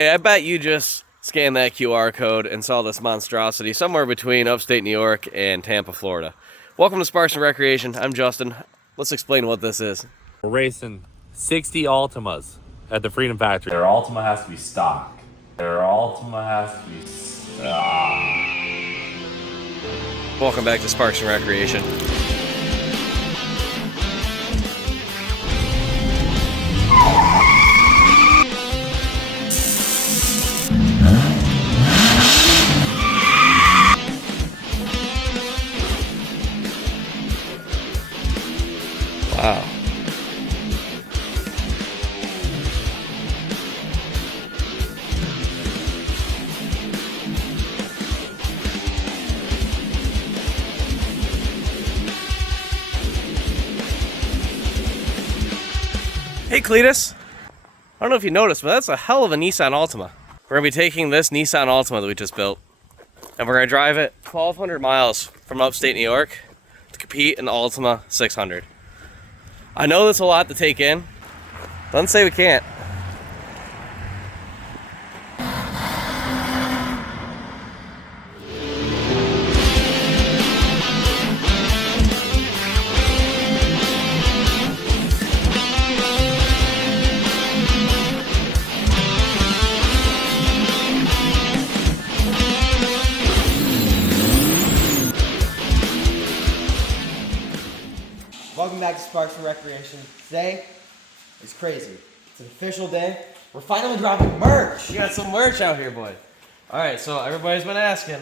Hey, I bet you just scanned that QR code and saw this monstrosity somewhere between upstate New York and Tampa, Florida. Welcome to Sparks and Recreation. I'm Justin. Let's explain what this is. We're racing 60 Altimas at the Freedom Factory. Their Altima has to be stock. Welcome back to Sparks and Recreation. Wow. Hey Cleetus, I don't know if you noticed, but that's a hell of a Nissan Altima. We're gonna be taking this Nissan Altima that we just built, and we're gonna drive it 1,200 miles from upstate New York to compete in the Altima 600. I know that's a lot to take in. Doesn't say we can't. Welcome back to Sparks and Recreation. Today is crazy. It's an official day. We're finally dropping merch. We got some merch out here, boy. Alright, so everybody's been asking.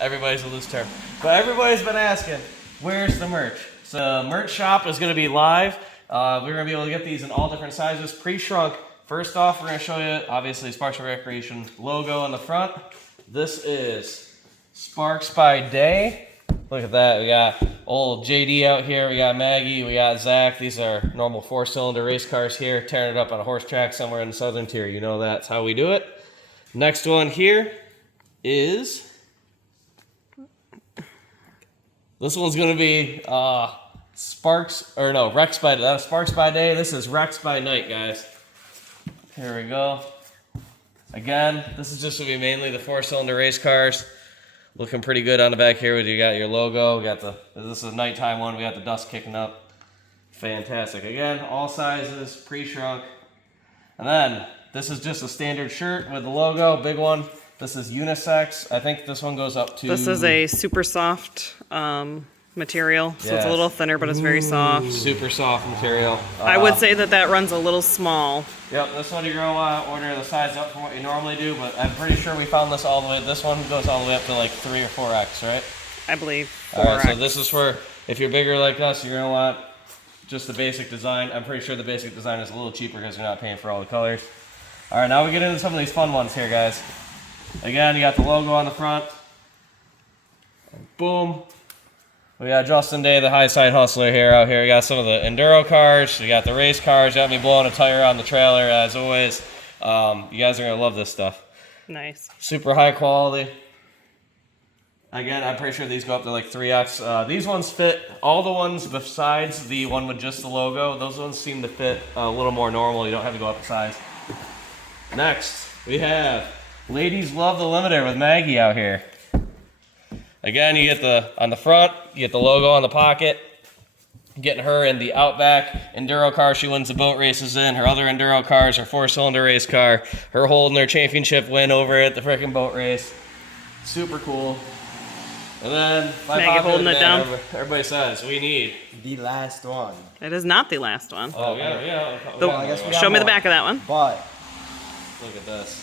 Everybody's a loose term. But everybody's been asking, where's the merch? So the merch shop is going to be live. We're going to be able to get these in all different sizes, pre-shrunk. First off, we're going to show you, obviously, Sparks and Recreation logo on the front. This is Sparks by Day. Look at that. We got old JD out here. We got Maggie. We got Zach. These are normal 4-cylinder race cars here, tearing it up on a horse track somewhere in the southern tier. You know that's how we do it. Next one here is... This one's going to be Sparks by Day. This is Rex by Night, guys. Here we go. Again, this is just going to be mainly the 4-cylinder race cars. Looking pretty good on the back here. You got your logo. We got this is a nighttime one. We got the dust kicking up. Fantastic. Again, all sizes, pre-shrunk. And then this is just a standard shirt with the logo, big one. This is unisex. I think this one goes up to... This is a super soft material, so it's a little thinner, but it's very soft. Super soft material. I would say that runs a little small. Yep, this one you're going to want to order the size up from what you normally do, but I'm pretty sure we found this all the way. This one goes all the way up to like 3 or 4X, right? I believe 4X. All right, so this is for, if you're bigger like us, you're going to want just the basic design. I'm pretty sure the basic design is a little cheaper because you're not paying for all the colors. All right, now we get into some of these fun ones here, guys. Again, you got the logo on the front. Boom. We got Justin Day, the high side hustler here out here. We got some of the enduro cars. We got the race cars. Got me blowing a tire on the trailer as always. You guys are going to love this stuff. Nice. Super high quality. Again, I'm pretty sure these go up to like 3X. These ones fit, all the ones besides the one with just the logo, those ones seem to fit a little more normal. You don't have to go up a size. Next, we have Ladies Love the Limiter with Maggie out here. Again, you get on the front, you get the logo on the pocket. Getting her in the Outback enduro car she wins the boat races in. Her other enduro cars, her 4-cylinder race car. Her holding her championship win over at the frickin' boat race. Super cool. And then, Maggie holding it down. Everybody says we need The last one. It is not the last one. Oh yeah. I guess we got Show me the more. back of that one. But Look at this.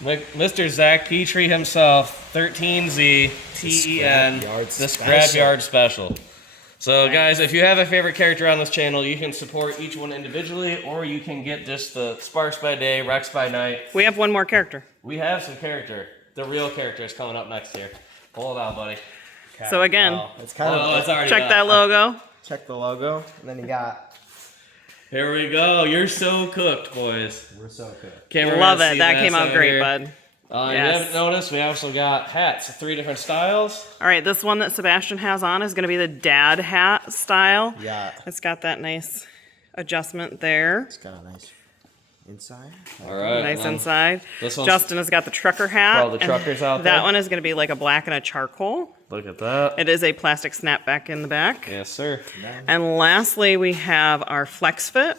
Mr. Zach Petrie himself, 13Z TEN, the Scrapyard Special. So guys, if you have a favorite character on this channel, you can support each one individually, or you can get just the Sparks by Day, Rex by Night. We have one more character. We have some character. The real character is coming up next here. Pull it out, buddy. okay. So again, it's kind of it's already check done. that logo. check the logo, and then you got Here we go. You're so cooked, boys. we're so good. Cameraman Love it. Steve That came Bass out over great, here. bud. You Yes. haven't noticed, we also got hats, 3 different styles. All right, this one that Sebastian has on is going to be the dad hat style. Yeah, It's got that nice adjustment there. it's got a nice Inside. All right. Nice and then inside. This one's Justin has got the trucker hat. for all the truckers out there. That one is going to be like a black and a charcoal. Look at that. It is a plastic snapback in the back. Yes, sir. And lastly, we have our Flex Fit.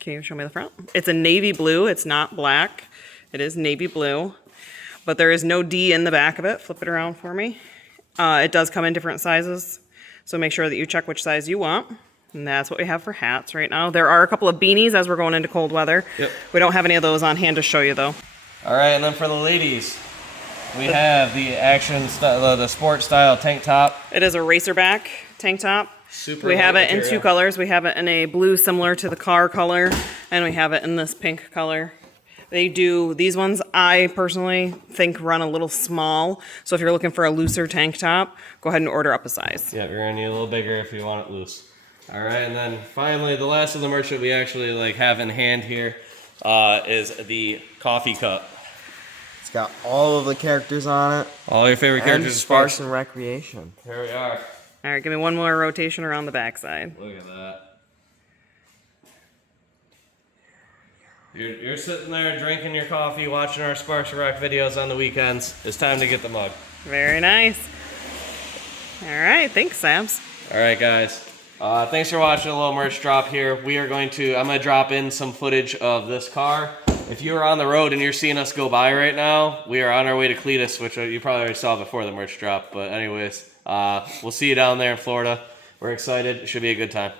Can you show me the front? It's a navy blue. It's not black. It is navy blue. But there is no D in the back of it. Flip it around for me. It does come in different sizes. So make sure that you check which size you want. And that's what we have for hats right now. There are a couple of beanies as we're going into cold weather. Yep. We don't have any of those on hand to show you though. All right, and then for the ladies, we have the the sport style tank top. It is a racerback tank top. Super We have light it in material. two colors. We have it in a blue similar to the car color, and we have it in this pink color. These ones I personally think run a little small. So if you're looking for a looser tank top, go ahead and order up a size. Yeah, you're gonna need a little bigger if you want it loose. All right, and then finally, the last of the merch that we actually have in hand here is the coffee cup. It's got all of the characters on it. All your favorite And characters. Sparks and Recreation. Here we are. All right, give me one more rotation around the backside. Look at that. You're sitting there drinking your coffee, watching our Sparks Rock videos on the weekends. It's time to get the mug. Very nice. All right, thanks, Sabs. All right, guys. Thanks for watching a little merch drop here. I'm going to drop in some footage of this car. If you're on the road and you're seeing us go by right now, we are on our way to Cleetus, which you probably already saw before the merch drop. But anyways, we'll see you down there in Florida. We're excited. It should be a good time.